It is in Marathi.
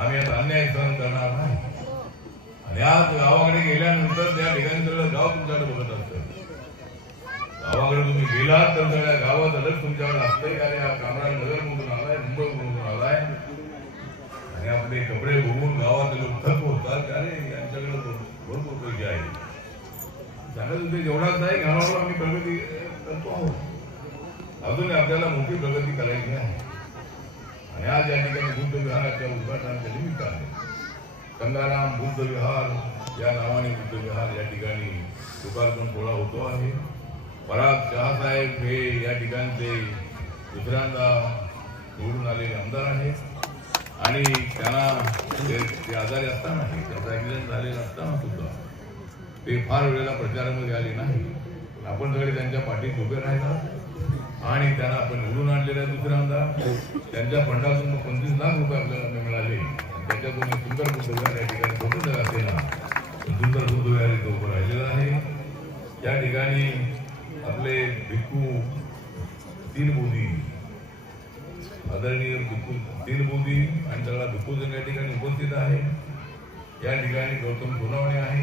आम्ही आता अन्याय सहन करणार नाही. आणि आज गावाकडे गेल्यानंतर त्या ठिकाणी सगळं गाव तुमच्याकडे बघत असतं. गावाकडे तुम्ही गेलात तर सगळ्या गावात अलग तुमच्याकडे असतंय. अरे हा कामरा नगर म्हणून आलाय मुंबई म्हणून आलाय. आणि आपले कपडे बघून गावात लोक थक होतात. अरे यांच्याकडे भरपूर पैसे आहे सांगत होते जेवढाच नाही गावावर आम्ही प्रगती करतो आहोत. अजून आपल्याला मोठी प्रगती करायची आहे आणि आज या ठिकाणी बुद्ध विहाराच्या उद्घाटनाच्या निमित्ताने गंगाराम बुद्ध विहार या नावाने बुद्ध विहार या ठिकाणी लोकार्पण सोहळा होतो आहे. पराग शहासाहेब हे या ठिकाणचे दुसऱ्यांदा निवडून आलेले आमदार आहेत. आणि त्यांना ते आजारी असताना त्यांचा ॲक्सिडेंट झालेला असताना सुद्धा ते फार वेळेला प्रचारामध्ये आले नाही. आपण सगळे त्यांच्या पाठीत उभे राहिला. त्यांना आपण निवडून आहे दुसऱ्यांदा. त्यांच्या फंडातून पंचवीस लाख रुपये आपल्याला मिळाले. त्याच्यातून सुंदर बुद्धविहार या ठिकाणी छोटं जर असेल ना. पण सुंदर बुद्धविहार इथं उभं राहिलेला आहे. या ठिकाणी आपले भिक्खू तीन मोदी आदरणीय भिक्खू तीन मोदी आणि सगळा भिक्खूजन या ठिकाणी उपस्थित आहे. या ठिकाणी गौतम सोनावणे आहे.